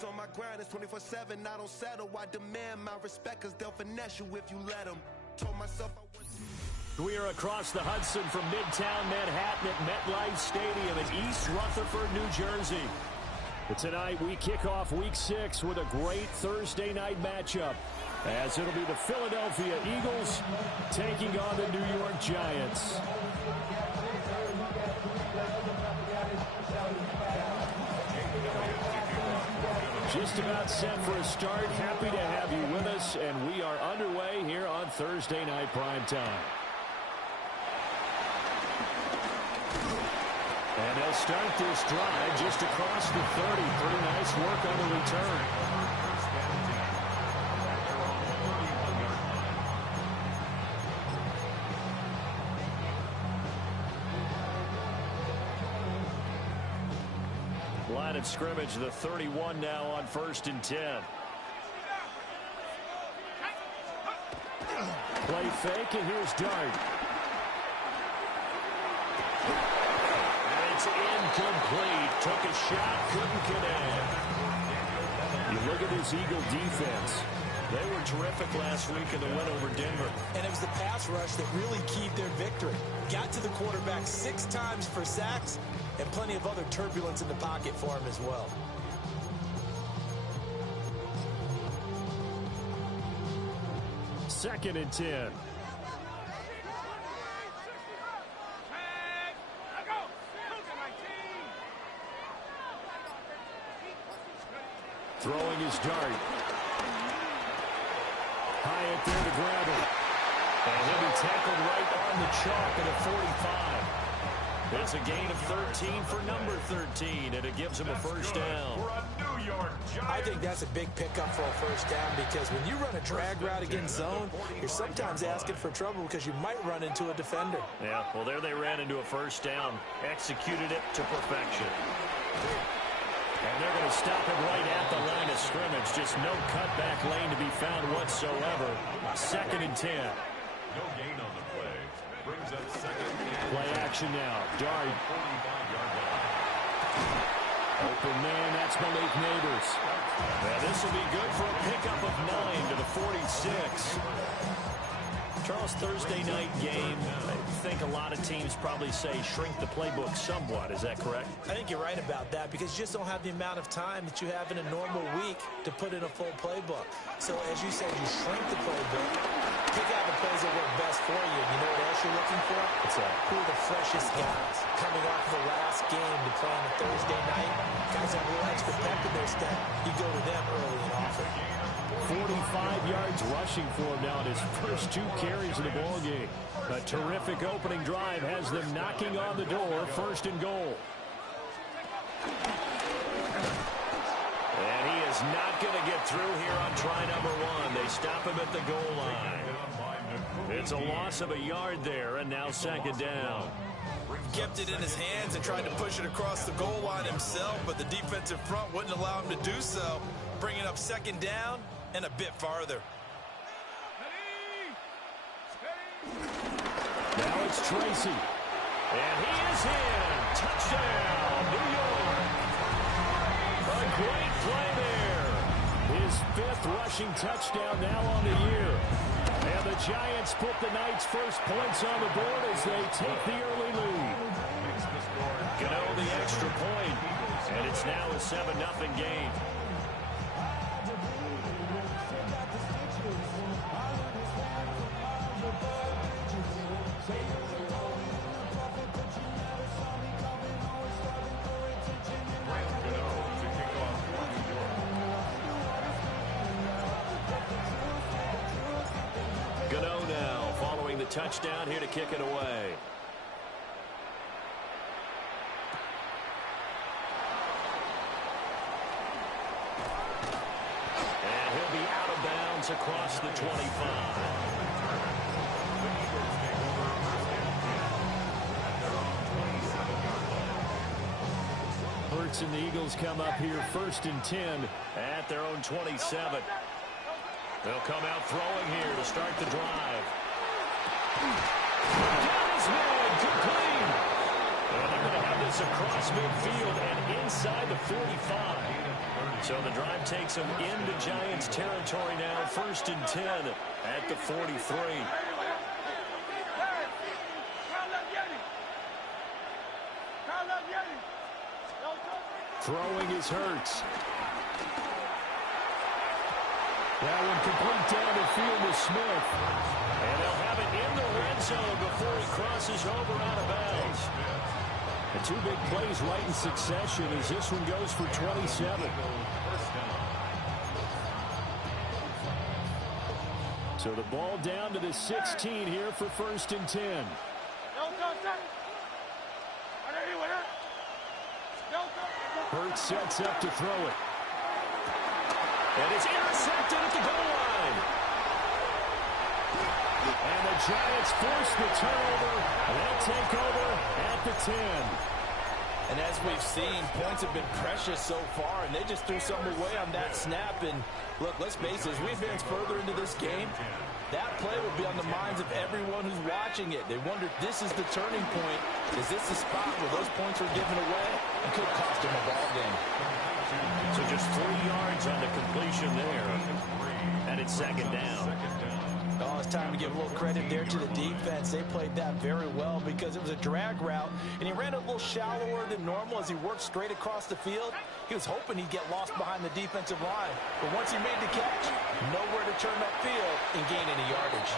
always on my grind, it's 24/7, I don't settle. I demand my respect, cause they'll finesse you if you let them. Told myself I want to. We are across the Hudson from Midtown Manhattan at MetLife Stadium in East Rutherford, New Jersey. But tonight we kick off Week 6 with a great Thursday night matchup, as it'll be the Philadelphia Eagles taking on the New York Giants. Just about set for a start. Happy to have you with us, and we are underway here on Thursday Night Primetime. And they'll start this drive just across the 30. Pretty nice work on the return. Line of scrimmage, the 31 now on 1st and 10. Play fake, and here's Dart. And it's incomplete. Took a shot, couldn't connect. You look at this Eagle defense. They were terrific last week in the win over Denver. And it was the pass rush that really keyed their victory. Got to the quarterback 6 times for sacks, and plenty of other turbulence in the pocket for him as well. Second and 10. Throwing his Dart. Hyatt there to grab it. And he'll be tackled right on the chalk at a 45. It's a gain of 13 for number 13, and it gives him a first down. I think that's a big pickup for a first down, because when you run a drag route against zone, you're sometimes asking for trouble because you might run into a defender. Yeah, well, there they ran into a first down. Executed it to perfection. And they're going to stop it right at the line of scrimmage. Just no cutback lane to be found whatsoever. Second and 10. No gain on the play. Brings up second. Play action now. Dart. Open man, that's Malik Neighbors. Now this will be good for a pickup of 9 to the 46. Charles, Thursday night game, I think a lot of teams probably say shrink the playbook somewhat. Is that correct? I think you're right about that, because you just don't have the amount of time that you have in a normal week to put in a full playbook. So as you said, you shrink the playbook, pick out the plays that work best for you. You know what else you're looking for? What's that? Who are the freshest guys coming off the last game to play on a Thursday night? Guys have a little extra pep in their step. You go to them early and often. 45 yards rushing for him now in his first 2 carries of the ballgame. A terrific opening drive has them knocking on the door. First and goal. And he is not going to get through here on try number 1. They stop him at the goal line. It's a loss of a yard there, and now second down. Kept it in his hands and tried to push it across the goal line himself, but the defensive front wouldn't allow him to do so, bringing up second down and a bit farther. Now it's Tracy. And he is in. Touchdown, New York. A great play there. His 5th rushing touchdown now on the year. And the Giants put the night's first points on the board as they take the early lead. Gano the extra point, and it's now a 7-0 game. Gano now following the touchdown here to kick it away. And he'll be out of bounds across the 25. Hurts and the Eagles come up here 1st and 10 at their own 27. They'll come out throwing here to start the drive. Down his head, complete. And they're going to have It's across midfield and inside the 45. So the drive takes them into Giants territory now. 1st and 10 at the 43. Throwing is Hurts. That one complete down the field to Smith. And they'll have it in the red zone before he crosses over out of bounds. The 2 big plays right in succession as this one goes for 27. So the ball down to the 16 here for 1st and 10. Hurts sets up to throw it. And it's intercepted at the goal line. And the Giants force the turnover. They'll take over at the 10. And as we've seen, points have been precious so far, and they just threw some away on that snap. And look, let's face it, as we advance further into this game, that play will be on the minds of everyone who's watching it. They wonder if this is the turning point. Is this the spot where those points were given away? It could cost them a ball game. So just 3 yards on the completion there. And it's 2nd down. Oh, it's time to give a little credit there to the defense. They played that very well because it was a drag route, and he ran a little shallower than normal as he worked straight across the field. He was hoping he'd get lost behind the defensive line. But once he made the catch, nowhere to turn upfield and gain any yardage.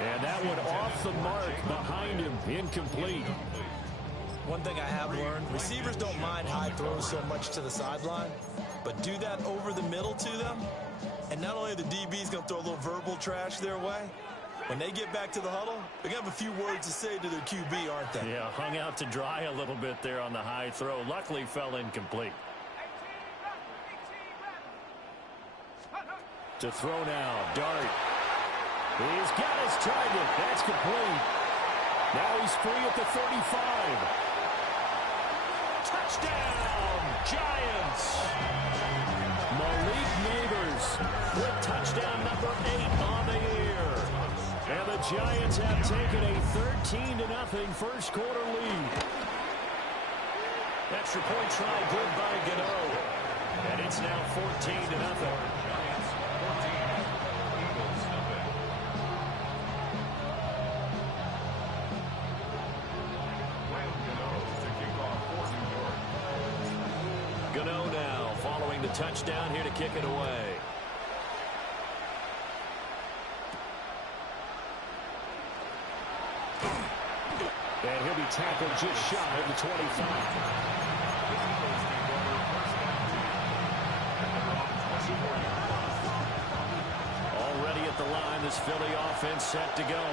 And that one off the mark behind him, incomplete. One thing I have learned, receivers don't mind high throws so much to the sideline, but do that over the middle to them, and not only are the DBs going to throw a little verbal trash their way, when they get back to the huddle, they're going to have a few words to say to their QB, aren't they? Yeah, hung out to dry a little bit there on the high throw. Luckily fell incomplete. To throw now, Dart. He's got his target. That's complete. Now he's free at the 35. Touchdown, Giants! Malik Neighbors with touchdown number 8 on the year. And the Giants have taken a 13-0 first quarter lead. Extra point try good by Gano. And it's now 14-0. Gano now following the touchdown here to kick it away. And he'll be tackled just shy of the 25. Already at the line, this Philly offense set to go.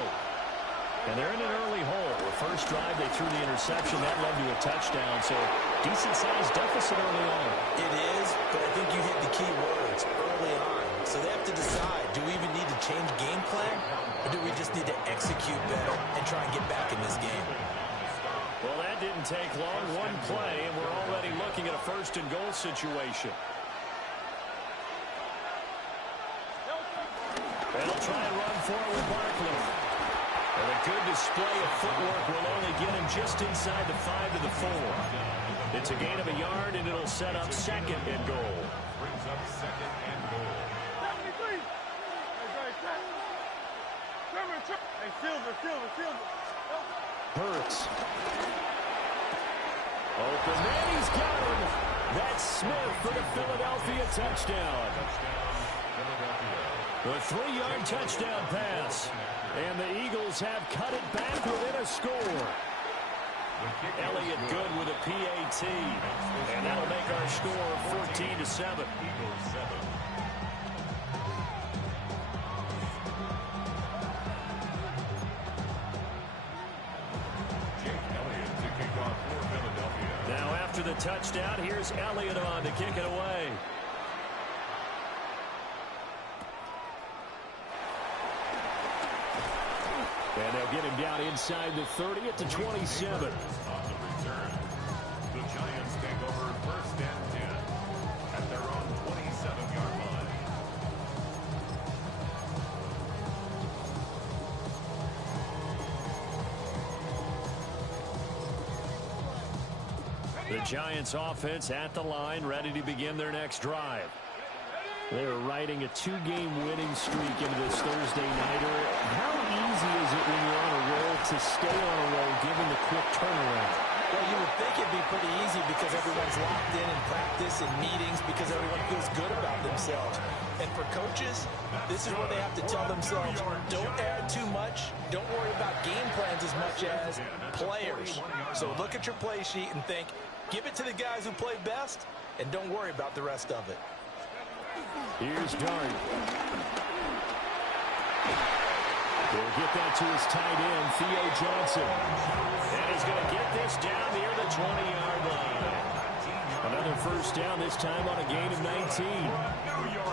And they're in an early hole. The first drive, they threw the interception. That led to a touchdown, so decent-sized deficit early on. It is, but I think you hit the key words early on. So they have to decide, do we even need to change game plan, or do we just need to execute better and try and get back in this game? Well, that didn't take long. One play, and we're already looking at a first-and-goal situation. They'll try and run forward with Barkley. And a good display of footwork will only get him just inside the 5 to the 4. It's a gain of a yard, and it'll set up 2nd and goal. Brings up 2nd and goal. 73. Hey, Silver. Hurts. Open man, he's got him. That's Smith for the Philadelphia touchdown. The 3-yard touchdown pass. And the Eagles have cut it back within a score. Elliott good with a PAT. And that'll make our score 14-7. Now after the touchdown, here's Elliott on to kick it away. And they'll get him down inside the 30 at the 27. On the return, the Giants take over 1st and 10 at their own 27-yard line. The Giants offense at the line, ready to begin their next drive. They're riding a 2-game winning streak into this Thursday nighter. How easy is it when you're on a roll to stay on a roll given the quick turnaround? Well, you would think it'd be pretty easy because everyone's locked in practice and meetings because everyone feels good about themselves. And for coaches, this is where they have to tell themselves, don't add too much. Don't worry about game plans as much as players. So look at your play sheet and think, give it to the guys who play best, and don't worry about the rest of it. Here's Dart. He'll get that to his tight end, Theo Johnson. And he's going to get this down near the 20-yard line. Another first down, this time on a gain of 19.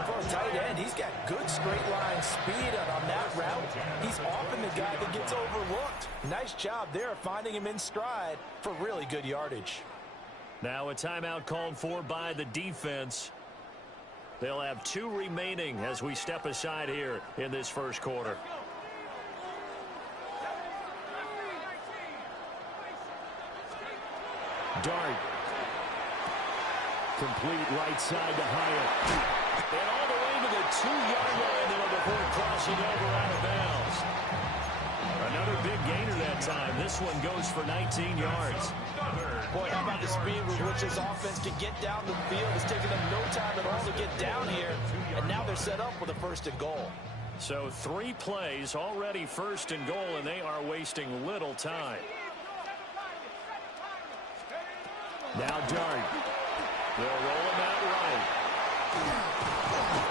For a tight end, he's got good straight line speed, and on that route, he's often the guy that gets overlooked. Nice job there finding him in stride for really good yardage. Now a timeout called for by the defense. They'll have 2 remaining as we step aside here in this first quarter. Dart. Complete right side to Hyatt. And all the way to the 2-yard line there before crossing over out of bounds. Another big gainer that time. This one goes for 19 yards. Boy, how about the speed with which this offense can get down the field? It's taken them no time at all to get down here. And now they're set up with a 1st and goal. So 3 plays already 1st and goal, and they are wasting little time. Now Dart. They'll roll him out right.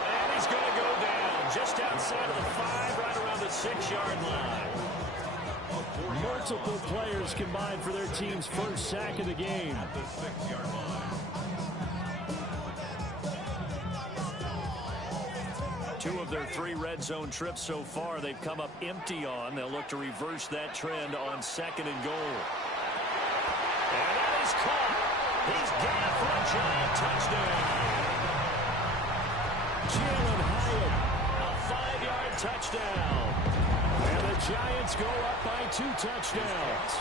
And he's going to go down just outside of the 5, right around the 6-yard line. Multiple players combined for their team's first sack of the game. At the 6-yard line. 2 of their 3 red zone trips so far, they've come up empty on. They'll look to reverse that trend on 2nd and goal. And that is caught. He's got it for a Giant touchdown. Jalen Hyatt. A 5-yard touchdown. And the Giants go up by 2 touchdowns.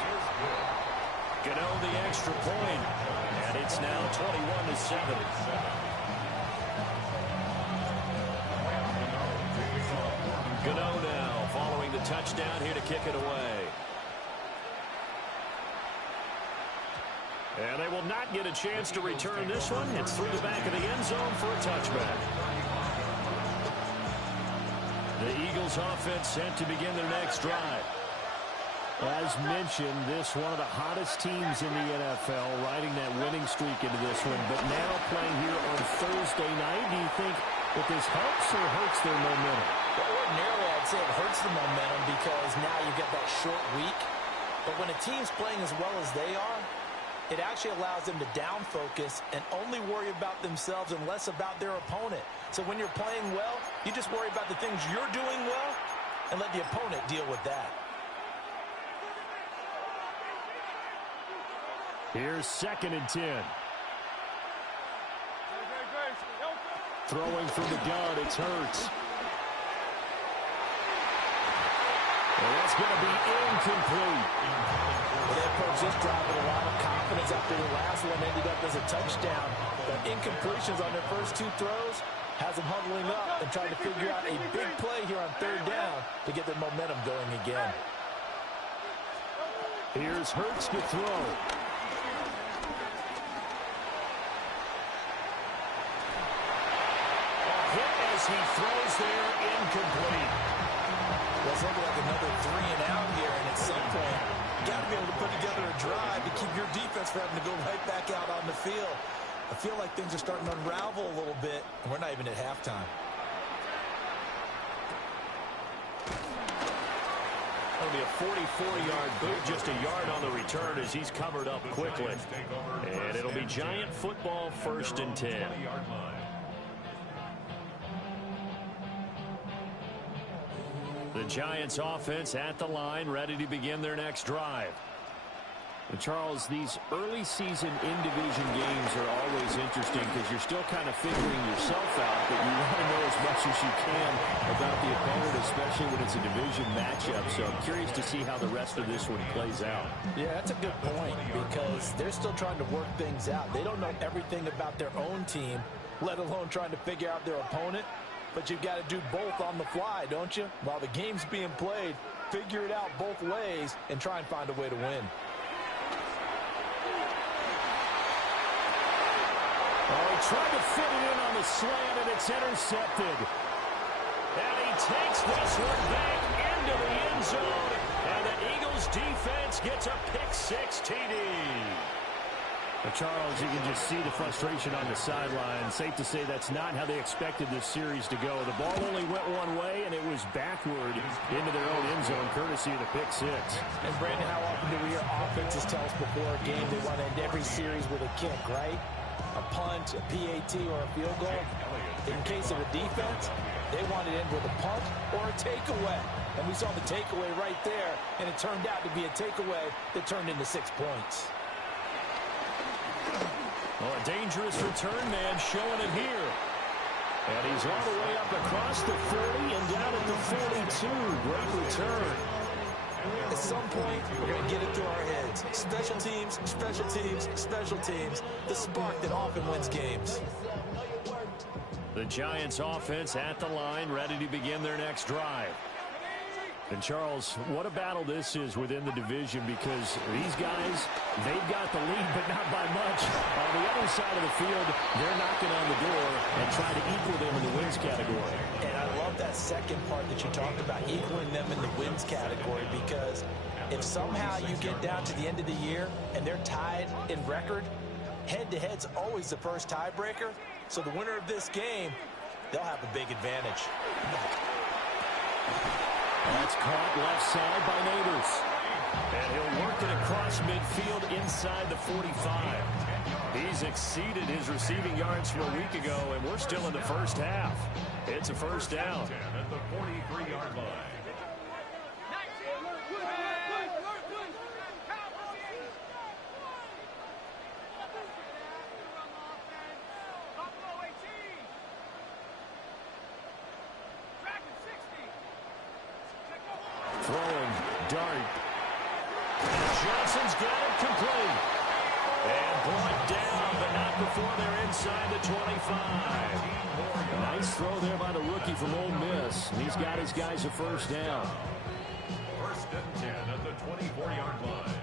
Gano the extra point. And it's now 21-7. Gano now following the touchdown here to kick it away. And they will not get a chance to return this one. It's through the back of the end zone for a touchback. The Eagles offense set to begin their next drive. As mentioned, this one of the hottest teams in the NFL, riding that winning streak into this one. But now playing here on Thursday night, do you think that this helps or hurts their momentum? Well, ordinarily, I'd say it hurts the momentum because now you get that short week. But when a team's playing as well as they are, it actually allows them to down focus and only worry about themselves and less about their opponent. So when you're playing well, you just worry about the things you're doing well and let the opponent deal with that. Here's 2nd and 10. Throwing from the gun, it's Hurts. And that's going to be incomplete. They approached this drive with a lot of confidence after the last one ended up as a touchdown. But incompletions on their first 2 throws has them huddling up and trying to figure out a big play here on 3rd down to get their momentum going again. Here's Hurts to throw. Hit as he throws there, incomplete. Well, it's looking like another 3 and out here, and at some point, you got to be able to put together a drive to keep your defense from having to go right back out on the field. I feel like things are starting to unravel a little bit, and we're not even at halftime. It'll be a 44-yard boot, just a yard on the return as he's covered up quickly. And it'll be Giant football 1st and 10. The Giants offense at the line, ready to begin their next drive. Charles, these early season in-division games are always interesting because you're still kind of figuring yourself out, but you want to know as much as you can about the opponent, especially when it's a division matchup. So I'm curious to see how the rest of this one plays out. Yeah, that's a good point because they're still trying to work things out. They don't know everything about their own team, let alone trying to figure out their opponent. But you've got to do both on the fly, don't you? While the game's being played, figure it out both ways and try and find a way to win. Oh, he tried to fit it in on the slant, and it's intercepted. And he takes this one back into the end zone. And the Eagles defense gets a pick-6 TD. Well, Charles, you can just see the frustration on the sideline. Safe to say that's not how they expected this series to go. The ball only went one way, and it was backward into their own end zone, courtesy of the pick-6. And, Brandon, how often do we hear offenses tell us before a game they want to end every series with a kick, right? A punt, a PAT, or a field goal. In case of a defense, they want it in with a punt or a takeaway. And we saw the takeaway right there, and it turned out to be a takeaway that turned into 6 points. Well, a dangerous return man showing it here. And he's all the way up across the 40 and down at the 42. Great return. At some point, we're going to get it through our heads. Special teams, special teams, special teams. The spark that often wins games. The Giants offense at the line, ready to begin their next drive. And, Charles, what a battle this is within the division because these guys, they've got the lead, but not by much. On the other side of the field, they're knocking on the door and trying to equal them in the wins category. And I love that second part that you talked about, equaling them in the wins category, because if somehow you get down to the end of the year and they're tied in record, head-to-head's always the first tiebreaker. So the winner of this game, they'll have a big advantage. That's caught left side by Neighbors. And he'll work it across midfield inside the 45. He's exceeded his receiving yards from a week ago, and we're still in the first half. It's a first down. At the 43-yard line. Throwing, dart. Johnson's got it complete. And brought down, but not before they're inside the 25. Nice throw there by the rookie from Ole Miss. And he's got his guys a first down. First and 10 at the 24-yard line.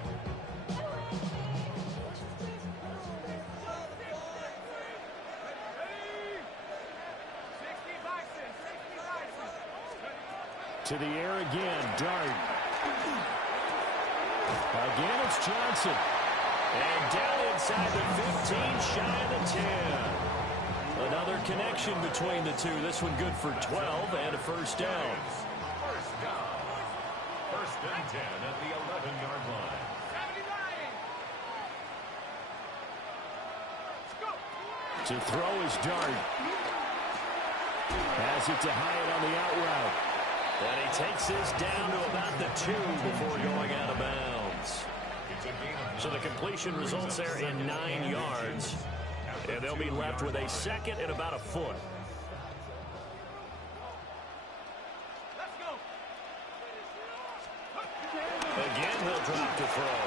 To the air again, Dart. Again, it's Johnson. And down inside the 15, shy of the 10. Another connection between the two. This one good for 12 and a first down. First down. First and 10 at the 11-yard line. To throw is Dart. Has it to Hyatt on the out route. And he takes this down to about the 2 before going out of bounds. So the completion results there in 9 yards. And they'll be left with a second and about a foot. Again, he'll drop to throw.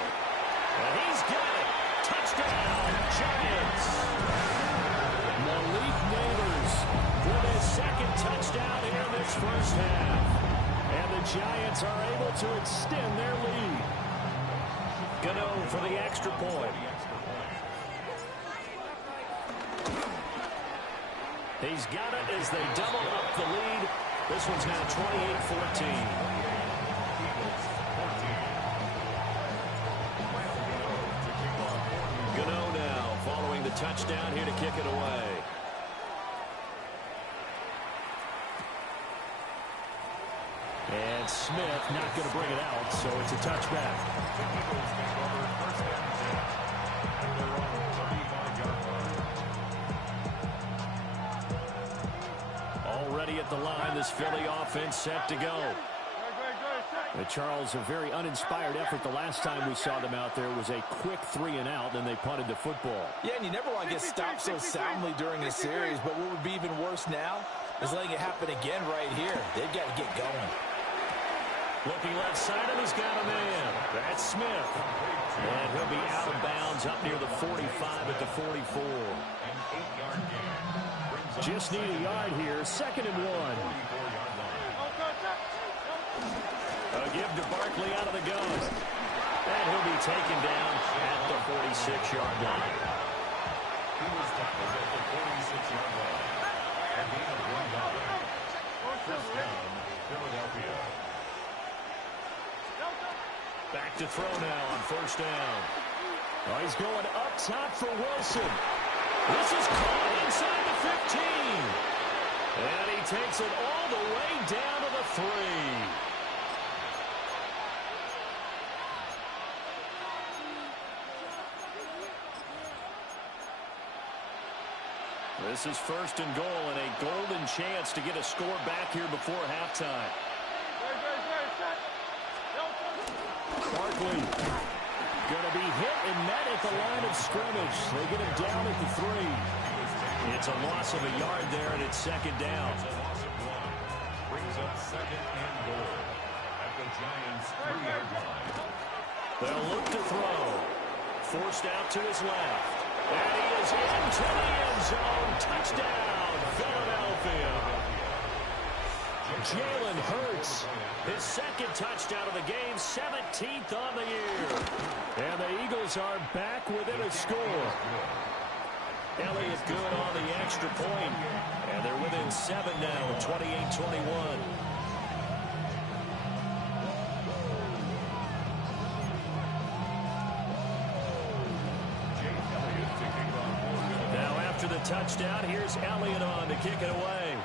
And he's got it. Touchdown, Giants. Malik Neighbors with his second touchdown here in this first half. And the Giants are able to extend their lead. Gano for the extra point. He's got it as they double up the lead. This one's now 28-14. Gano now following the touchdown here to kick it away. And Smith not going to bring it out, so it's a touchback. Already at the line, this Philly offense set to go. Charles, a very uninspired effort. The last time we saw them out there was a quick 3-and-out, and they punted the football. Yeah, and you never want to get stopped so soundly during a series, but what would be even worse now is letting it happen again right here. They've got to get going. Looking left side of, he's got a man. That's Smith. And he'll be out of bounds up near the 45 at the 44. Just need a yard here. 2nd and 1. A give to Barkley out of the gun. And he'll be taken down at the 46-yard line. He was tackled at the 46-yard line. And he had one yard. First down, Philadelphia. Back to throw now on 1st down. Oh, he's going up top for Wilson. This is caught inside the 15. And he takes it all the way down to the 3. This is 1st and goal and a golden chance to get a score back here before halftime. Barkley going to be hit and met at the line of scrimmage. They get him down at the 3. It's a loss of a yard there, and it's 2nd down. It's a loss of 1. Brings up 2nd and goal at the Giants' 3-yard line. They'll look to throw. Forced out to his left. And he is into the end zone. Touchdown, Philadelphia. Jalen Hurts, his 2nd touchdown of the game, 17th on the year. And the Eagles are back within a score. Elliott good on the extra point. And they're within 7 now, 28-21. Now after the touchdown, here's Elliott on to kick it away.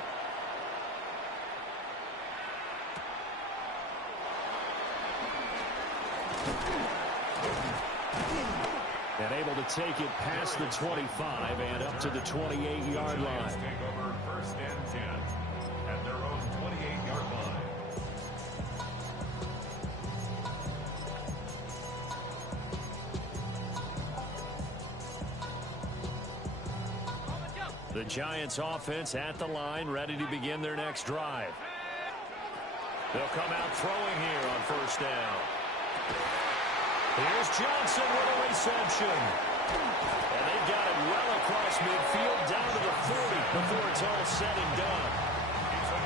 And able to take it past the 25 and up to the 28-yard line. Take over 1st and 10 at their own 28-yard line. The Giants offense at the line, ready to begin their next drive. They'll come out throwing here on 1st down. Here's Johnson with a reception. And they've got it well across midfield down to the 40 before it's all said and done.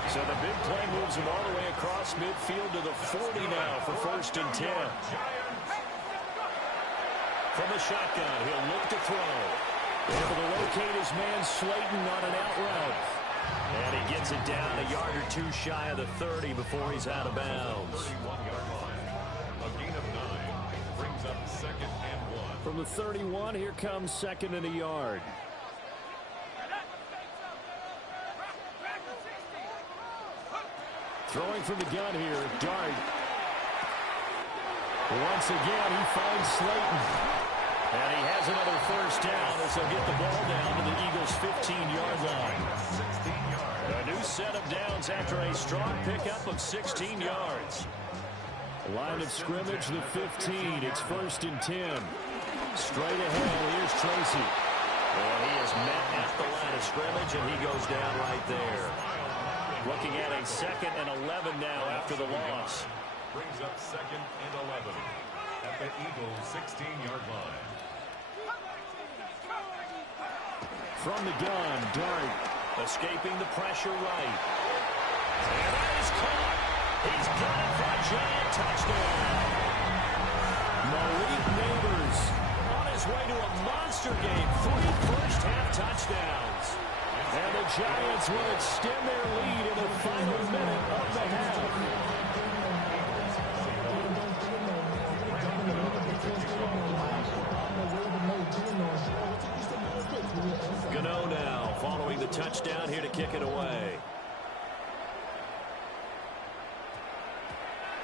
So the big play moves him all the way across midfield to the 40 now for 1st and 10. From the shotgun, he'll look to throw. Able to locate his man Slayton on an out route. And he gets it down a yard or 2 shy of the 30 before he's out of bounds. 31-yard line. A gain of 9 brings up 2nd and 1. From the 31, here comes 2nd and a yard. Throwing from the gun here, Dart. Once again, he finds Slayton. And he has another 1st down as they'll get the ball down to the Eagles' 15-yard line. 16 yards. A new set of downs after a strong pickup of 16 yards. Line of scrimmage, the 15. It's 1st and 10. Straight ahead, here's Tracy. And he is met at the line of scrimmage, and he goes down right there. Looking at a 2nd and 11 now after the loss. Brings up 2nd and 11 at the Eagles' 16-yard line. From the gun, Dart. Escaping the pressure right. And that is caught. He's got it for a giant touchdown. Malik Neighbors On his way to a monster game. 3 first-half touchdowns. And the Giants will extend their lead in the final minute of the half. Gano now following the touchdown here to kick it away.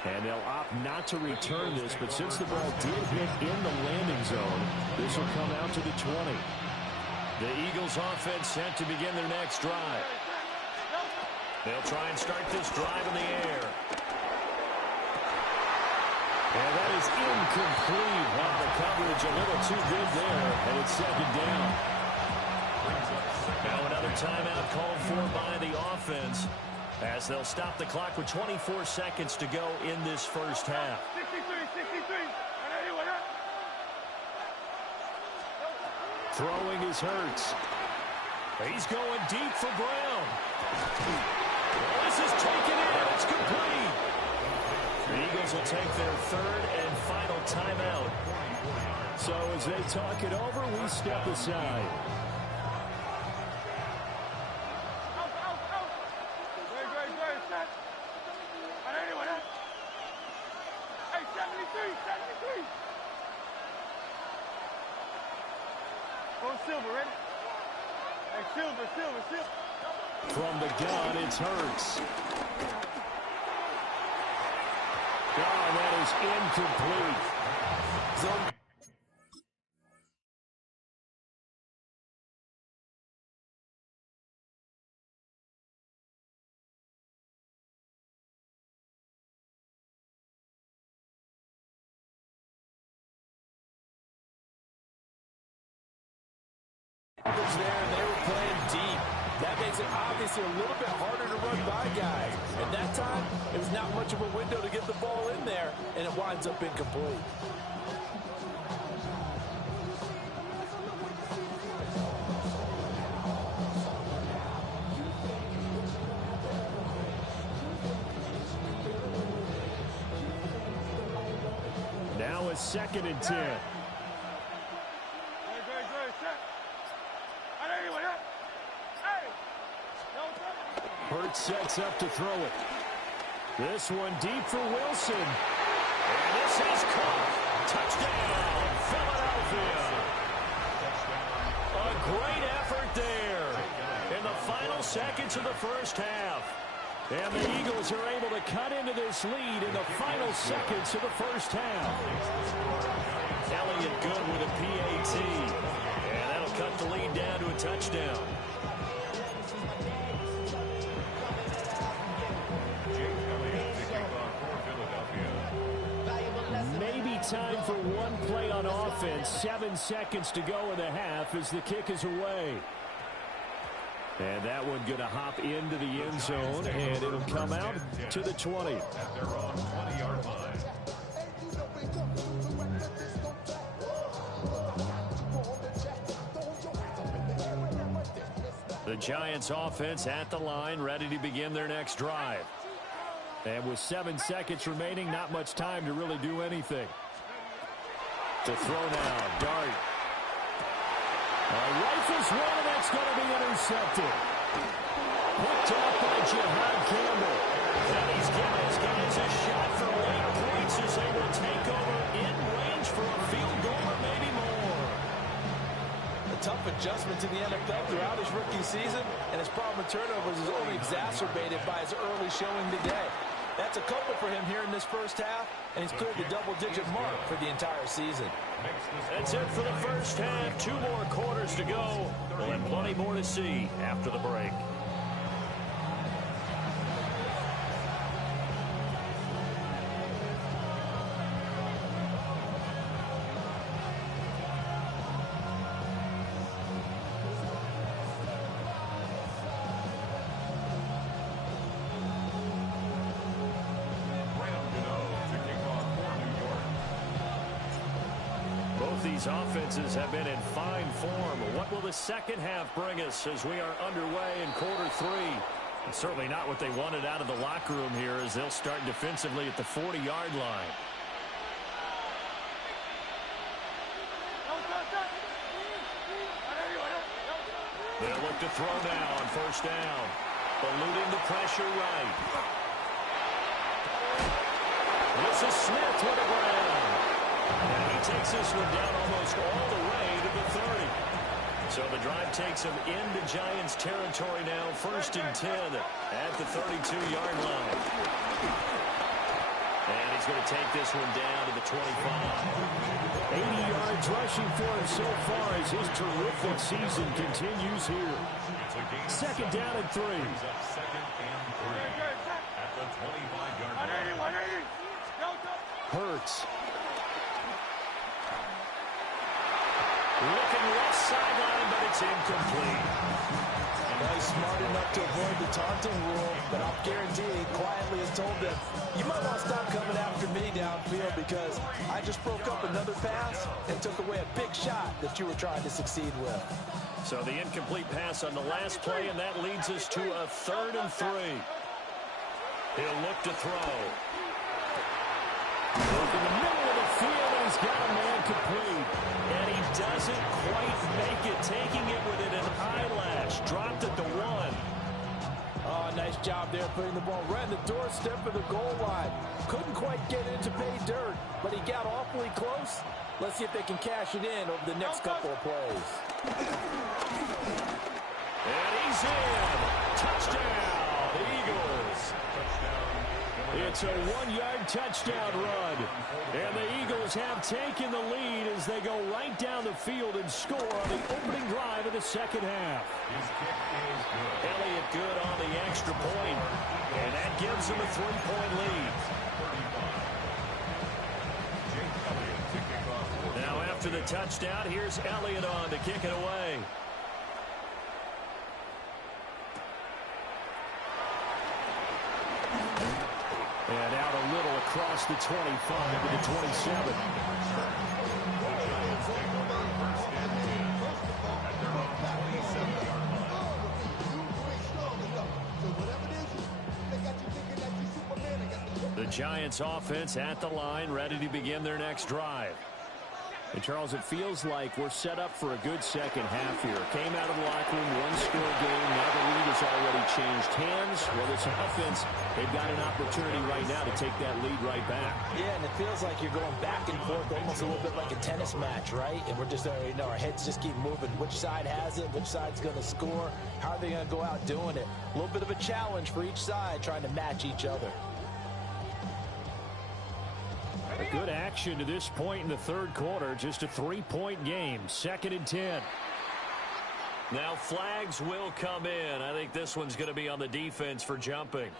And they'll opt not to return this, but since the ball did hit in the landing zone, this will come out to the 20. The Eagles offense set to begin their next drive. They'll try and start this drive in the air. And that is incomplete. Wow, the coverage a little too good there, and it's second down. Now another timeout called for by the offense as they'll stop the clock with 24 seconds to go in this first half. 63. Throwing is Hurts. He's going deep for Brown. This is taken in. It's complete. The Eagles will take their third and final timeout. So as they talk it over, we step aside. Great, set. Anyone else? Hey, 73. Go Silver, ready? Hey, Silver. From the gun, it's Hurts. Oh, that is incomplete. Zone. There, and they were playing deep. That makes it obviously a little bit harder to run by guys. And that time, it was not much of a window to get the ball in there, and it winds up incomplete. Now a 2nd and 10. Great, set. Anyone else? Hey! Hurts sets up to throw it. This one deep for Wilson. And this is caught. Touchdown, Philadelphia. A great effort there in the final seconds of the first half. And the Eagles are able to cut into this lead in the final seconds of the first half. Elliott good with a PAT. And that'll cut the lead down to a touchdown. Maybe time for one play on offense. 7 seconds to go in the half as the kick is away. And that one going to hop into the end zone, and it'll come out to the 20. At their own 20-yard line. The Giants offense at the line, ready to begin their next drive. And with 7 seconds remaining, not much time to really do anything. To throw now, Dart. Rifles one, and that's going to be intercepted. Picked up by Jihad Campbell. And he's giving his guys a shot for late points as they will take over in range for a field goal or maybe more. A tough adjustment to the NFL throughout his rookie season, and his problem with turnovers is only exacerbated by his early showing today. That's a couple for him here in this first half, and he's cleared the double-digit mark for the entire season. That's it for the first half. 2 more quarters to go. We'll have plenty more to see after the break. These offenses have been in fine form. What will the second half bring us as we are underway in quarter 3? And certainly not what they wanted out of the locker room here as they'll start defensively at the 40-yard line. They'll look to throw now on first down. Eluding the pressure right. This is Smith with a ground. And he takes this one down almost all the way to the 30. So the drive takes him into Giants territory now, 1st and 10 at the 32-yard line. And he's going to take this one down to the 25. 80 yards rushing for him so far as his terrific season continues here. 2nd down and 3. Second and 3 at the 25-yard line. Hurts. Looking left sideline, but it's incomplete. Well, he's smart enough to avoid the taunting rule, but I'll guarantee he quietly has told them, you might want to stop coming after me downfield because I just broke up another pass and took away a big shot that you were trying to succeed with. So the incomplete pass on the last play, and that leads us to a 3rd and 3. He'll look to throw. Look in the middle of the field, and he's got a man complete. And he doesn't quite make it, taking it with an eyelash. Dropped at the 1. Oh, nice job there putting the ball right in the doorstep of the goal line. Couldn't quite get in to pay dirt, but he got awfully close. Let's see if they can cash it in over the next couple of plays. And he's in. Touchdown, the Eagles. It's a 1-yard touchdown run. And the Eagles have taken the lead as they go right down the field and score on the opening drive of the second half. Elliott good on the extra point, and that gives him a 3-point lead. Now after the touchdown, here's Elliott on to kick it away. And out a little across the 25 to the 27. The Giants offense at the line, ready to begin their next drive. And, Charles, it feels like we're set up for a good second half here. Came out of the locker room, one-score game. Now the lead has already changed hands. Well, this offense, they've got an opportunity right now to take that lead right back. Yeah, and it feels like you're going back and forth almost a little bit like a tennis match, right? And we're just, our heads just keep moving. Which side has it? Which side's going to score? How are they going to go out doing it? A little bit of a challenge for each side trying to match each other. A good action to this point in the third quarter. Just a 3-point game. 2nd and 10. Now flags will come in. I think this one's going to be on the defense for jumping.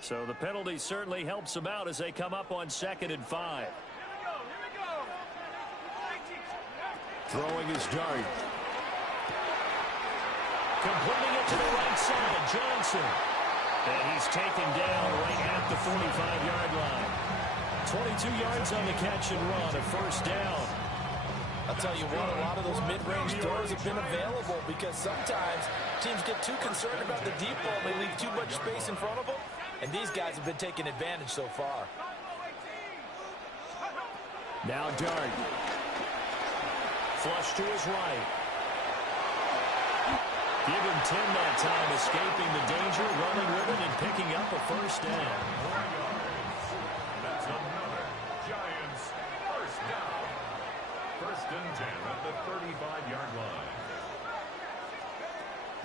So the penalty certainly helps them out as they come up on 2nd and 5. Throwing his dart. Completing it to the right side, Johnson. And he's taken down right at the 45-yard line. 22 yards on the catch and run, a first down. I'll tell you what, a lot of those mid-range throws have been available because sometimes teams get too concerned about the deep ball. They leave too much space in front of them, and these guys have been taking advantage so far. Now Dart. Flush to his right. Give him 10 that time, escaping the danger, running with it, and picking up a first down. That's another Giants first down. 1st and 10 at the 35-yard line.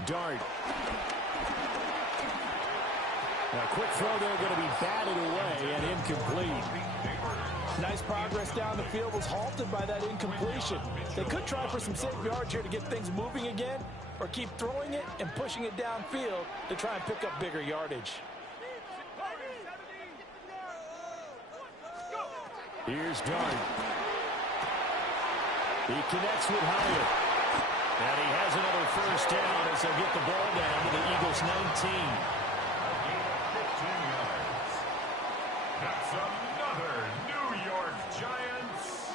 Dart. Now, quick throw there, going to be batted away and incomplete. Nice progress down the field, was halted by that incompletion. They could try for some safe yards here to get things moving again, or keep throwing it and pushing it downfield to try and pick up bigger yardage. Here's Dart. He connects with Hyatt. And he has another first down as they'll get the ball down to the Eagles' 19. That's another New York Giants.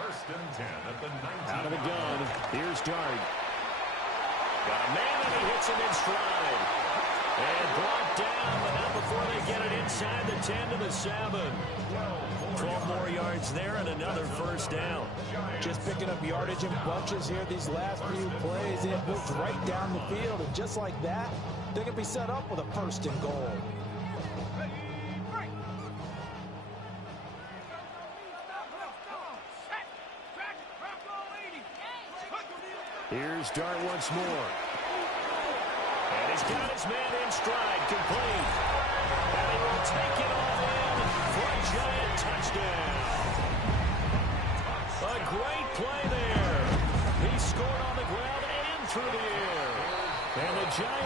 1st and 10 at the 19. Out of the gun. Here's Dart. Got a man and he hits him in stride. And brought down, but not before they get it inside the 10 to the 7. 12 more yards there and another first down. Just picking up yardage in bunches here these last few plays. They have moved right down the field, and just like that, they're going to be set up with a 1st and goal. Here's Dart once more. And he's got his man in stride, complete. And he will take it all in for a Giant touchdown. A great play there.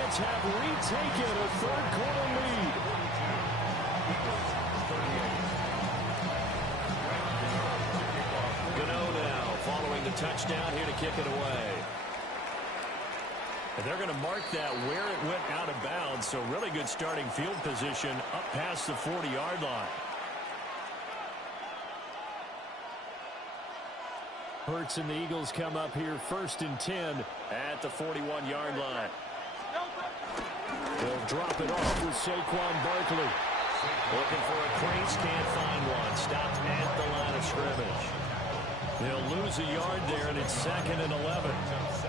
Giants have retaken a third-quarter lead. Gano now following the touchdown here to kick it away. And they're going to mark that where it went out of bounds, so really good starting field position up past the 40-yard line. Hurts and the Eagles come up here 1st and 10 at the 41-yard line. They'll drop it off with Saquon Barkley. Looking for a crease, can't find one. Stopped at the line of scrimmage. They'll lose a yard there, and it's 2nd and 11.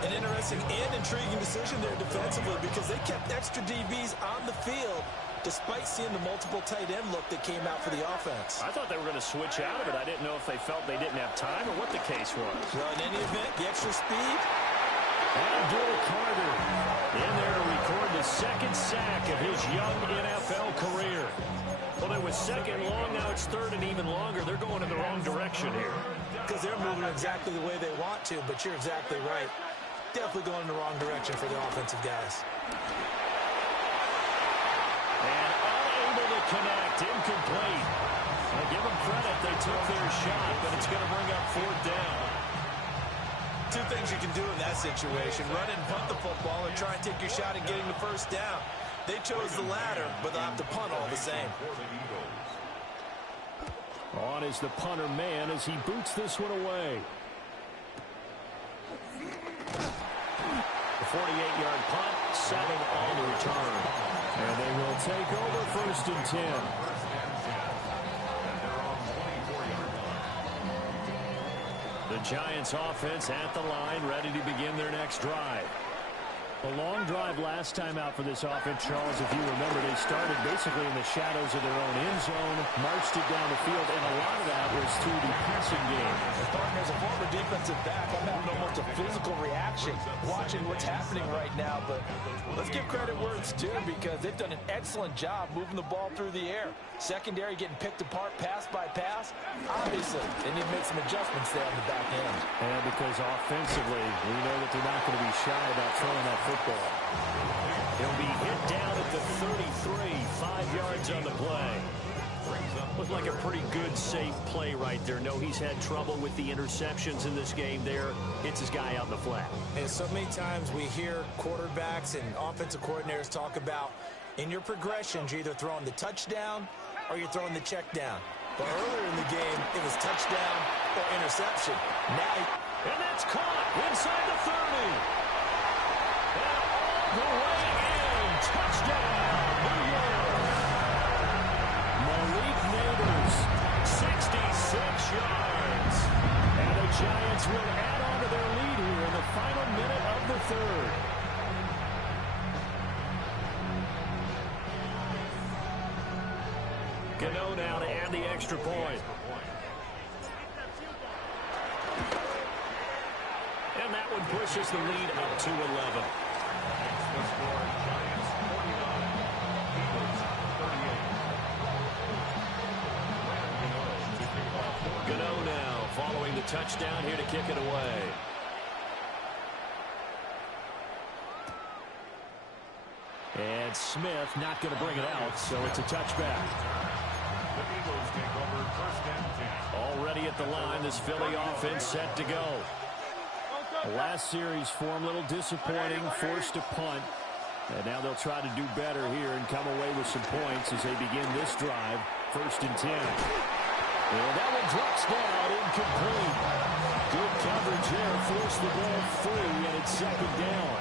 An interesting and intriguing decision there defensively because they kept extra DBs on the field despite seeing the multiple tight end look that came out for the offense. I thought they were going to switch out of it. I didn't know if they felt they didn't have time or what the case was. Well, in any event, the extra speed. Abdul Carter in there to record the 2nd sack of his young NFL career. Well, it was 2nd long, now it's 3rd and even longer. They're going in the wrong direction here. Because they're moving exactly the way they want to, but you're exactly right. Definitely going in the wrong direction for the offensive guys. And unable to connect, incomplete. I'll give them credit, they took their shot, but it's going to bring up 4th down. Two things you can do in that situation. Run and punt the football and try and take your shot at getting the 1st down. They chose the latter, but they'll have to punt all the same. On is the punter man as he boots this one away. The 48-yard punt, 7 on the return. And they will take over 1st and 10. The Giants offense at the line, ready to begin their next drive. A long drive last time out for this offense, Charles. If you remember, they started basically in the shadows of their own end zone, marched it down the field, and a lot of that was through the passing game. As a former defensive back, I'm having almost a physical reaction watching what's happening right now. But let's give credit where it's due because they've done an excellent job moving the ball through the air. Secondary getting picked apart pass by pass. Obviously, they need to make some adjustments there on the back end. And because offensively, we know that they're not going to be shy about throwing that football. He'll be hit down at the 33, 5 yards on the play. Looked like a pretty good, safe play right there. No, he's had trouble with the interceptions in this game there. Hits his guy out in the flat. And so many times we hear quarterbacks and offensive coordinators talk about in your progressions, you're either throwing the touchdown or you're throwing the check down. But earlier in the game, it was touchdown or interception. And that's caught inside the 30. And all the way in. Touchdown, New York. Malik Neighbors, 66 yards. And the Giants will add on to their lead here in the final minute of the 3rd. Gano now to add the extra point. And that one pushes the lead up to 11. Gano now following the touchdown here to kick it away. And Smith not going to bring it out, so it's a touchback. The Eagles take over 1st and 10. Already at the line, this Philly offense set to go. The last series for him, a little disappointing, forced to punt. And now they'll try to do better here and come away with some points as they begin this drive, 1st and 10. And that one drops down, incomplete. Good coverage there, forced the ball free, and it's 2nd down.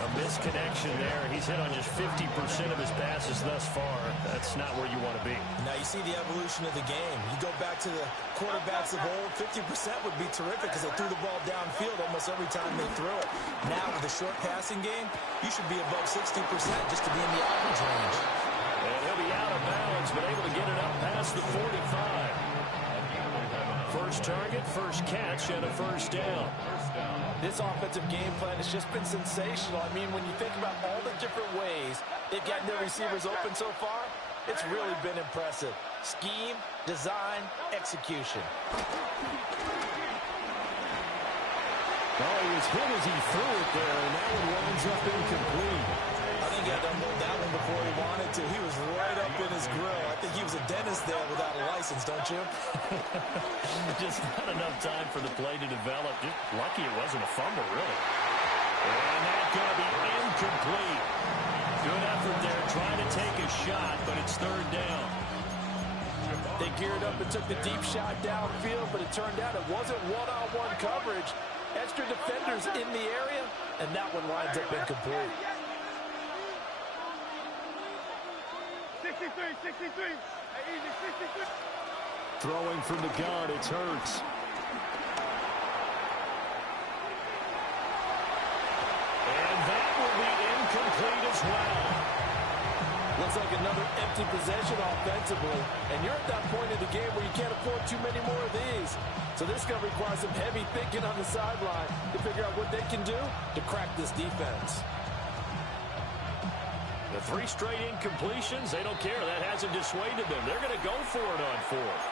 A misconnection there. He's hit on just 50% of his passes thus far. That's not where you want to be. Now you see the evolution of the game. You go back to the quarterbacks of old, 50% would be terrific because they threw the ball downfield almost every time they threw it. Now with the short passing game, you should be above 60% just to be in the average range. And he'll be out of bounds, but able to get it up past the 45. First target, first catch, and a 1st down. This offensive game plan has just been sensational. I mean, when you think about all the different ways they've gotten their receivers open so far, it's really been impressive. Scheme, design, execution. Oh, he was hit as he threw it there, and that one winds up incomplete. I think he had to unload that one before he wanted to. He was right up in his grill. I think he was a dentist there without a license, don't you? Just not enough time for the play to develop. Just lucky it wasn't a fumble, really. And that's going to be incomplete. Good effort there, trying to take a shot, but it's third down. They geared up and took the deep shot downfield, but it turned out it wasn't one-on-one coverage. Extra defenders in the area, and that one winds up incomplete. 63, 63. Hey, easy, 63. Throwing from the gun, it's Hurts. And that will be incomplete as well. Looks like another empty possession offensively, and you're at that point in the game where you can't afford too many more of these. So this is going to require some heavy thinking on the sideline to figure out what they can do to crack this defense. The 3 straight incompletions, they don't care. That hasn't dissuaded them. They're going to go for it on 4th.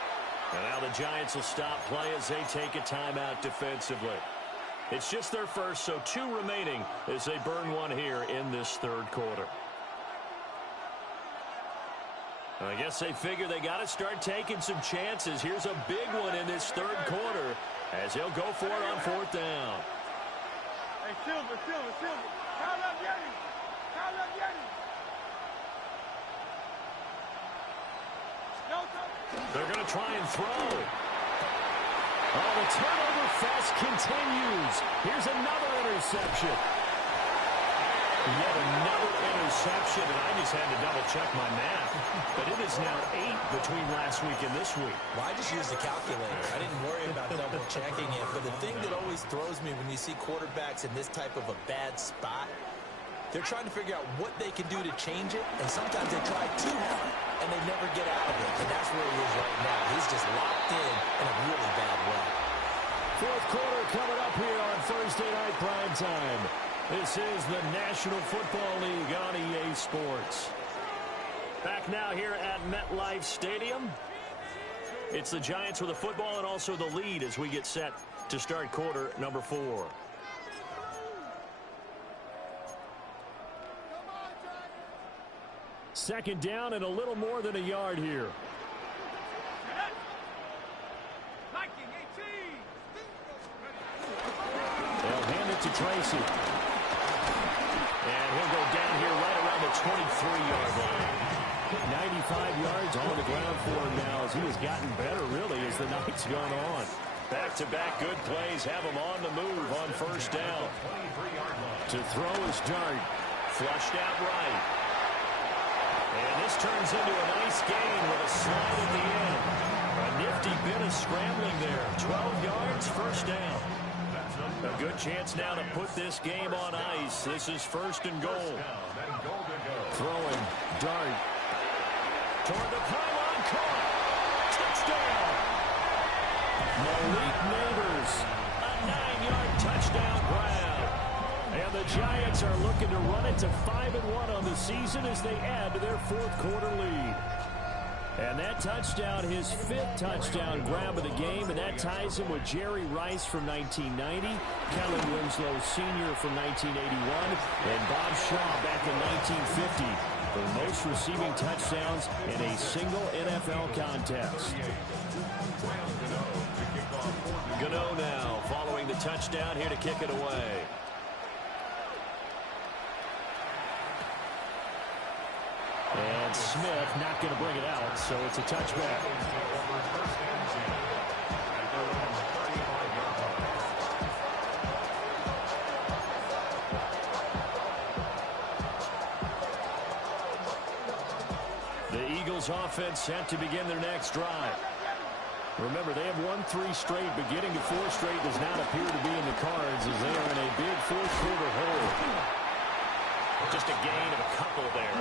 And now the Giants will stop play as they take a timeout defensively. It's just their first, so 2 remaining as they burn one here in this third quarter. I guess they figure they got to start taking some chances. Here's a big one in this third quarter as they'll go for it on 4th down. Hey, Silver. Call up Yeti. They're going to try and throw. Oh, the turnover fest continues. Here's another interception. Yet another interception, and I just had to double-check my math. But it is now 8 between last week and this week. Well, I just used the calculator. I didn't worry about double-checking it. But the thing that always throws me when you see quarterbacks in this type of a bad spot, they're trying to figure out what they can do to change it, and sometimes they try too hard, and they never get out of it. And that's where he is right now. He's just locked in a really bad way. Fourth quarter coming up here on Thursday Night Prime Time. This is the National Football League on EA Sports. Back now here at MetLife Stadium. It's the Giants with the football and also the lead as we get set to start quarter number 4. Second down and a little more than a yard here. They'll hand it to Tracy. And he'll go down here right around the 23-yard line. 95 yards on the ground for him now as he has gotten better, really, as the night's gone on. Back-to-back good plays have him on the move on first down. To throw is Dart. Flushed out right. And this turns into a nice gain with a slide at the end. A nifty bit of scrambling there. 12 yards, first down. A good chance now to put this game on ice. This is first and goal. Throwing, Dart. Toward the pylon, caught. Touchdown. Malik Neighbors. A 9-yard touchdown grab. And the Giants are looking to run it to 5-1 on the season as they add to their fourth quarter lead. And that touchdown, his 5th touchdown grab of the game, and that ties him with Jerry Rice from 1990, Kellen Winslow Sr. from 1981, and Bob Shaw back in 1950 for the most receiving touchdowns in a single NFL contest. Gano now following the touchdown here to kick it away. And Smith not going to bring it out, so it's a touchback. The Eagles offense set to begin their next drive. Remember, they have won 3 straight, but getting to 4 straight does not appear to be in the cards as they are in a big fourth quarter hole. Just a gain of a couple there.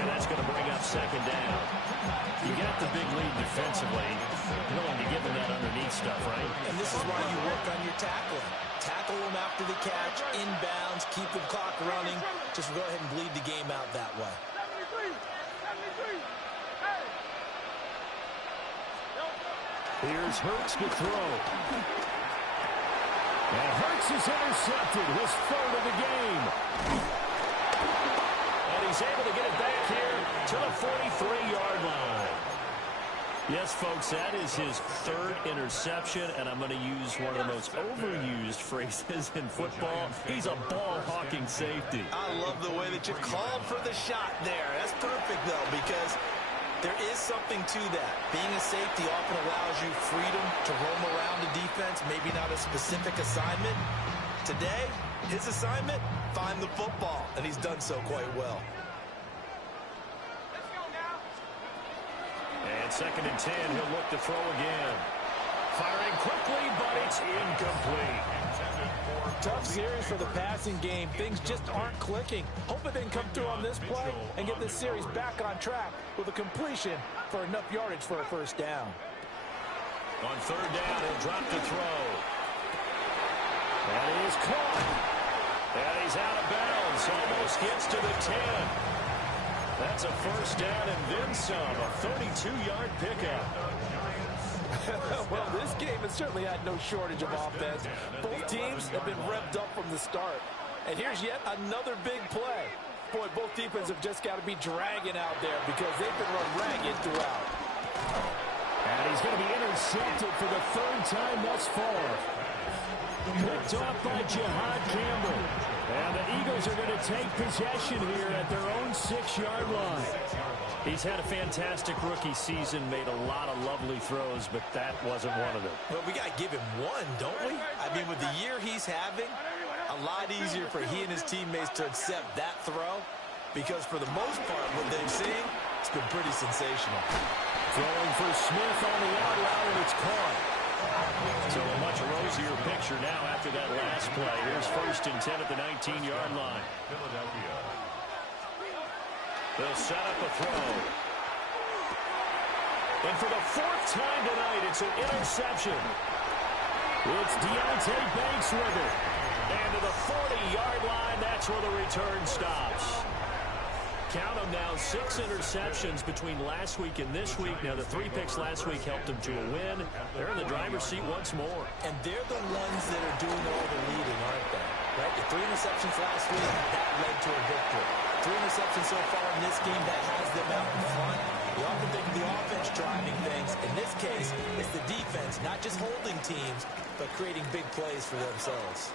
And that's going to bring up second down. You got the big lead defensively. You're willing to give them that underneath stuff, right? And this is why you work on your tackling. Tackle them after the catch, inbounds, keep the clock running. Just go ahead and bleed the game out that way. 73. Hey. Here's Hurts to throw. And Hurts is intercepted, his third of the game. And he's able to get it back here to the 43-yard line. Yes, folks, that is his third interception, and I'm going to use one of the most overused phrases in football. He's a ball-hawking safety. I love the way that you called for the shot there. That's perfect, though, because there is something to that. Being a safety often allows you freedom to roam around the defense, maybe not a specific assignment. Today, his assignment, find the football, and he's done so quite well. And 2nd and 10, he'll look to throw again. Firing quickly, but it's incomplete. Tough series for the passing game. Things just aren't clicking. Hoping they can come through on this play and get this series back on track with a completion for enough yardage for a first down. On 3rd down, he'll drop to throw. And he's caught. And he's out of bounds. Almost gets to the 10. That's a first down and then some. A 32-yard pickup. Well, this game has certainly had no shortage of offense. Both teams have been revved up from the start. And here's yet another big play. Boy, both defenses have just got to be dragging out there because they've been run ragged throughout. And he's going to be intercepted for the third time thus far. Picked off by Jihad Campbell. And the Eagles are going to take possession here at their own 6-yard line. He's had a fantastic rookie season, made a lot of lovely throws, but that wasn't one of them. Well, we got to give him one, don't we? I mean, with the year he's having, a lot easier for he and his teammates to accept that throw because for the most part, what they've seen, it's been pretty sensational. Throwing for Smith on the out route, and it's caught. So a much rosier picture now after that last play. Here's 1st and 10 at the 19-yard line. Philadelphia. They'll set up a throw. And for the 4th time tonight, it's an interception. It's Deontay Banks with it. And to the 40-yard line, that's where the return stops. Count them now, 6 interceptions between last week and this week. Now, the 3 picks last week helped them to a win. They're in the driver's seat once more. And they're the ones that are doing all the leading, aren't they? Right? The 3 interceptions last week, that led to a victory. 3 interceptions so far in this game, that has them out in front. We often think of the offense driving things. In this case, it's the defense, not just holding teams, but creating big plays for themselves.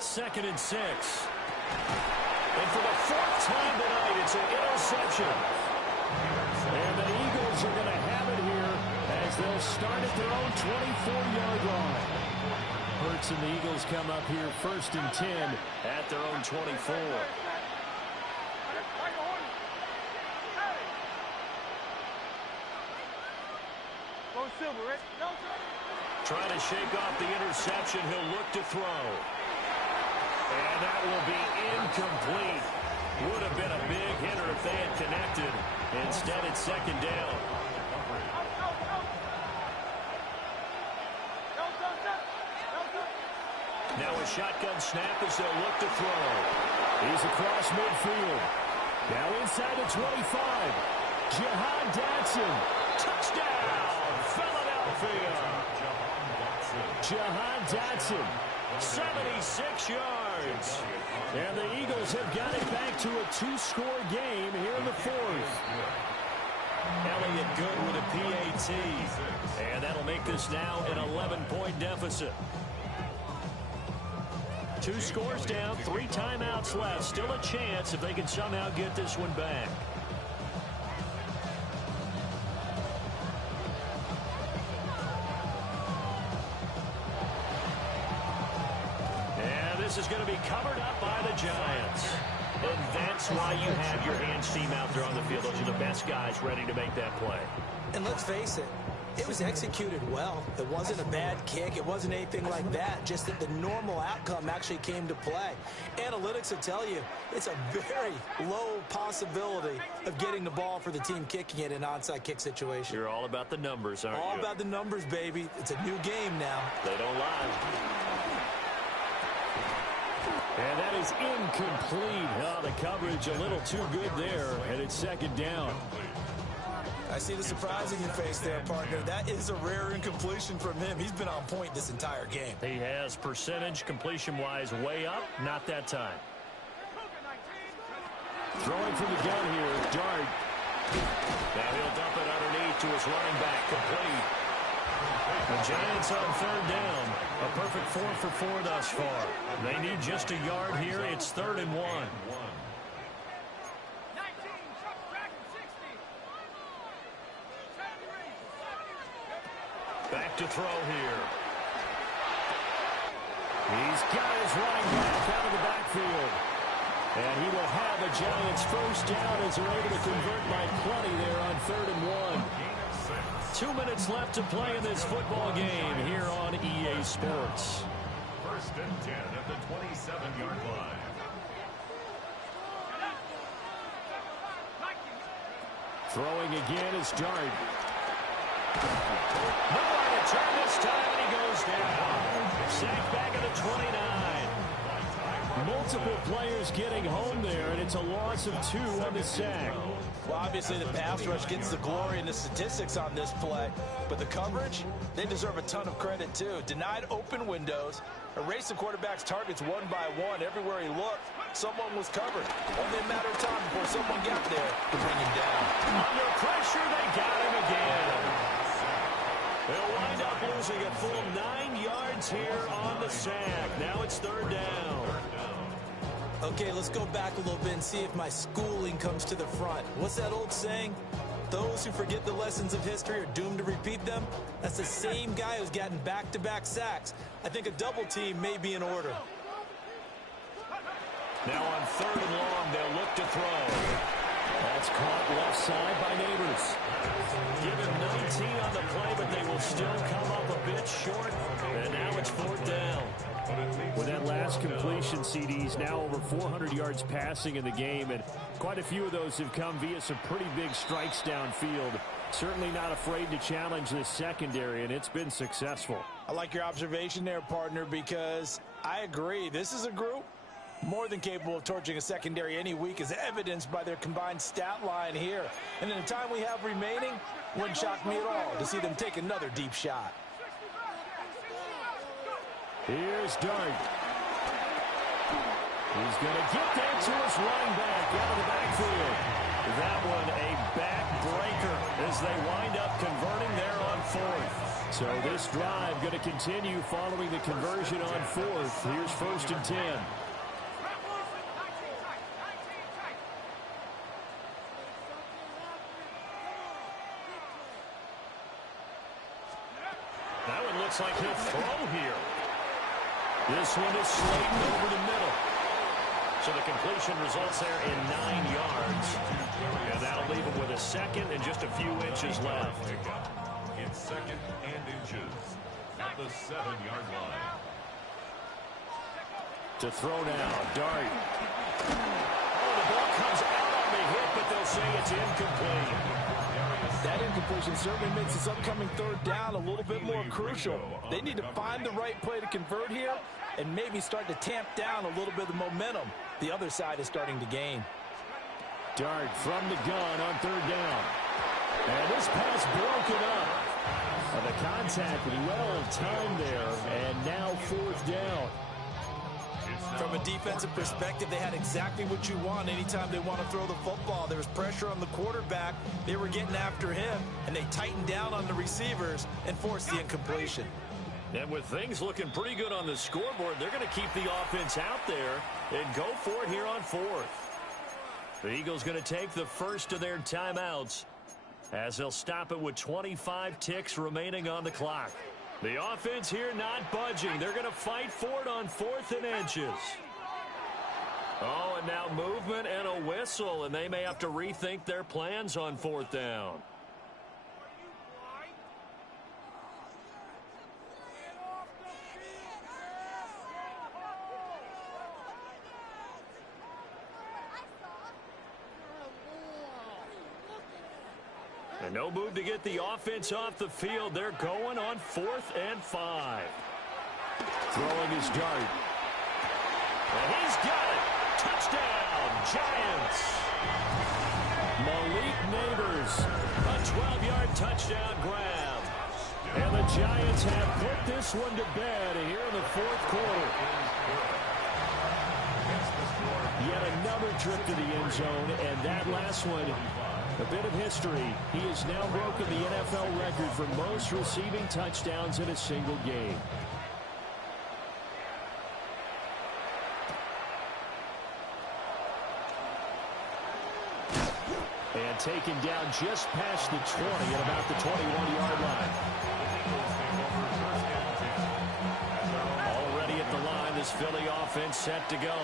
2nd and 6. And for the 4th time tonight, it's an interception. And the Eagles are going to have it here as they'll start at their own 24-yard line. Hurts and the Eagles come up here 1st and 10 at their own 24. Trying to shake off the interception. He'll look to throw. And that will be incomplete. Would have been a big hitter if they had connected. Instead, it's 2nd down. Now a shotgun snap as they'll look to throw. He's across midfield. Now inside the 25. Jahan Dotson. Touchdown, Philadelphia. Jahan Dotson. 76 yards. And the Eagles have got it back to a 2-score game here in the 4th. Elliott good with a PAT. And that'll make this now an 11-point deficit. 2 scores down, 3 timeouts left. Still a chance if they can somehow get this one back. And this is going to be covered up by the Giants. And that's why you have your hands team out there on the field. Those are the best guys ready to make that play. And let's face it, it was executed well. It wasn't a bad kick. It wasn't anything like that. Just that the normal outcome actually came to play. Analytics will tell you it's a very low possibility of getting the ball for the team kicking it in an onside kick situation. You're all about the numbers, aren't you? All about the numbers, baby. It's a new game now. They don't lie. And that is incomplete. Oh, the coverage a little too good there, and it's 2nd down. I see the surprise in your face there, partner. That is a rare incompletion from him. He's been on point this entire game. He has percentage completion-wise way up. Not that time. Throwing from the gun here, Dart. Now he'll dump it underneath to his running back, complete. The Giants on third down. A perfect 4 for 4 thus far. They need just a yard here. It's 3rd and 1. Back to throw here. He's got his running back out of the backfield. And he will have a Giants first down as they're able to convert by plenty there on 3rd and 1. 2 minutes left to play in this football game here on EA Sports. 1st and 10 at the 27-yard line. Throwing again is Dart. Nowhere to turn this time, and he goes down. Sacked back at the 29. Multiple players getting home there, and it's a loss of 2 on the sack. Well, obviously the pass rush gets the glory and the statistics on this play, but the coverage, they deserve a ton of credit too. Denied open windows, erased the quarterback's targets one by one. Everywhere he looked, someone was covered. Only a matter of time before someone got there to bring him down. Under pressure, they got him again. They'll wind up losing a full 9 yards here on the sack. Now it's 3rd down. Okay, let's go back a little bit and see if my schooling comes to the front. What's that old saying? Those who forget the lessons of history are doomed to repeat them. That's the same guy who's gotten back-to-back sacks. I think a double team may be in order. Now on 3rd and long, they'll look to throw. That's caught left side by Neighbors. Give him 19 on the play, but they will still come up a bit short. And now it's 4th down. With that last completion, CD's now over 400 yards passing in the game, and quite a few of those have come via some pretty big strikes downfield. Certainly not afraid to challenge this secondary, and it's been successful. I like your observation there, partner, because I agree. This is a group more than capable of torching a secondary any week, as evidenced by their combined stat line here. And in the time we have remaining, wouldn't shock me at all to see them take another deep shot. Here's Dart. He's going to get there to his running back out of the backfield. That one a backbreaker as they wind up converting there on 4th. So this drive going to continue following the conversion on 4th. Here's 1st and 10. That one looks like he'll throw here. This one is Slayton over the middle. So the completion results there in 9 yards. And that'll leave him with a second and just a few inches left. It's 2nd and inches at the 7-yard line. To throw now, Dart. Oh, the ball comes out on the hit, but they'll say it's incomplete. That incompletion certainly makes this upcoming 3rd down a little bit more crucial. They need to find the right play to convert here and maybe start to tamp down a little bit of the momentum the other side is starting to gain. Dart from the gun on 3rd down. And this pass broken up. The contact well timed there, and now 4th down. From a defensive perspective, they had exactly what you want anytime they want to throw the football. There was pressure on the quarterback. They were getting after him, and they tightened down on the receivers and forced the incompletion. And with things looking pretty good on the scoreboard, they're going to keep the offense out there and go for it here on 4th. The Eagles going to take the first of their timeouts as they'll stop it with 25 ticks remaining on the clock. The offense here not budging. They're going to fight for it on 4th and inches. Oh, and now movement and a whistle, and they may have to rethink their plans on 4th down. And no move to get the offense off the field. They're going on 4th and 5. Throwing his Dart. And he's got it. Touchdown, Giants. Malik Neighbors, a 12-yard touchdown grab. And the Giants have put this one to bed here in the fourth quarter. Yet another trip to the end zone, and that last one, a bit of history. He has now broken the NFL record for most receiving touchdowns in a single game. And taken down just past the 20 at about the 21-yard line. Already at the line, this Philly offense set to go.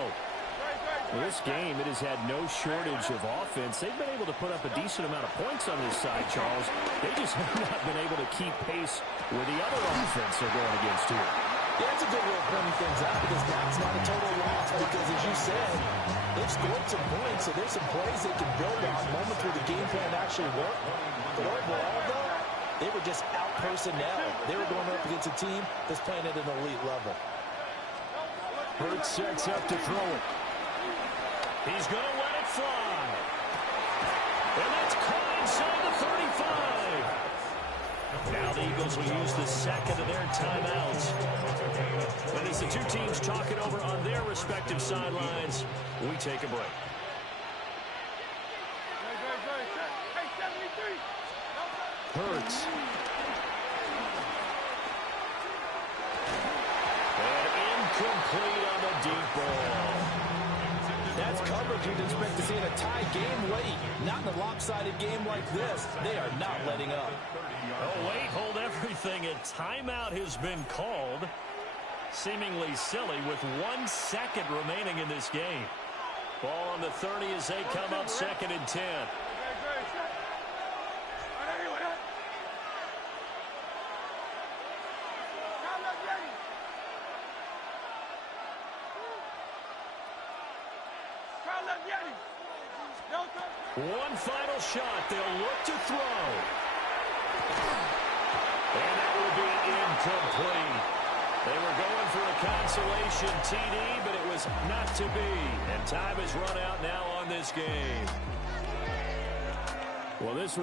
Well, this game, it has had no shortage of offense. They've been able to put up a decent amount of points on this side, Charles. They just have not been able to keep pace with the other offense they're going against here. Yeah, it's a good way of pointing things out because that's not a total loss because, as you said, they've scored some points, so there's some plays they can build on, moments where the game plan actually worked. But overall, though, they were just out-personnel. They were going up against a team that's playing at an elite level. Hurts sets up to throw it. He's going to let it fly. And that's caught inside the 35. Now the Eagles will use the second of their timeouts. And as the two teams talk it over on their respective sidelines, we take a break. Hurts. And incomplete on the deep ball. That's coverage you'd expect to see in a tie game late. Not in a lopsided game like this. They are not letting up. Oh, wait, hold everything. A timeout has been called. Seemingly silly with 1 second remaining in this game. Ball on the 30 as they come up 2nd and 10. One final shot. They'll look to throw. And that will be incomplete. They were going for a consolation TD, but it was not to be. And time has run out now on this game. Well, this was